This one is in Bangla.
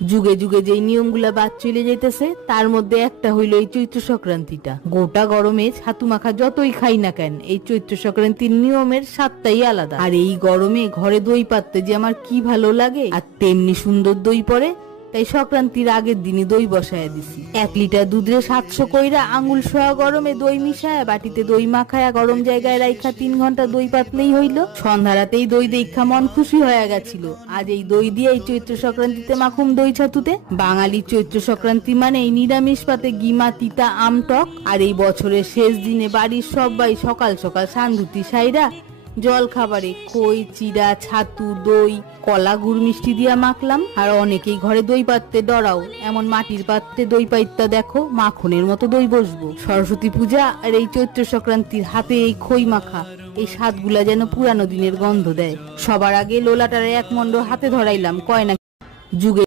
যুগে যুগে যেই নিয়মগুলা বাদ চলে যাইতেছে তার মধ্যে একটা হইল এই চৈত্র সংক্রান্তিটা। গোটা গরমে ছাতু মাখা যতই খাই না কেন, এই চৈত্র সংক্রান্তির নিয়মের স্বাদটাই আলাদা। আর এই গরমে ঘরে দই পাততে যে আমার কি ভালো লাগে, আর তেমনি সুন্দর দই পড়ে। তাই সংক্রান্তির আগের দিনই দই বসায় দিছি। 1 লিটার দুধে 700 কইরা আঙুল সোয়া গরমে দই মিশায় বাটিতে দই মাখায়া গরম জায়গায় রাইখা 3 ঘন্টা দই পাতলেই হইল। সন্ধ্যা রাতেই দই দেখা মন খুশি হয়ে গেছিল। আজ এই দই দিয়ে এই চৈত্র সংক্রান্তিতে মাখুম দই ছাতুতে। বাঙালি চৈত্র সংক্রান্তি মানে এই নিরামিষ পাতে গিমা তিতা আম টক। আর এই বছরের শেষ দিনে বাড়ির সবাই সকাল সকাল সান্ধুতি সাইরা জল খাবারে খই, চিড়া, ছাতু, দই, কলা, গুড়, মিষ্টি দিয়া মাখলাম। আর অনেকেই ঘরে দই পাততে ডরাও, এমন মাটির পাত্রে দই পাইতা দেখো মাখনের মতো দই বসবো। সরস্বতী পূজা আর এই চৈত্র সংক্রান্তির হাতে এই খই মাখা, এই স্বাদগুলা যেন পুরানো দিনের গন্ধ দেয়। সবার আগে লোলাটারে 1 মন্ড হাতে ধরাইলাম, কয় না যুগে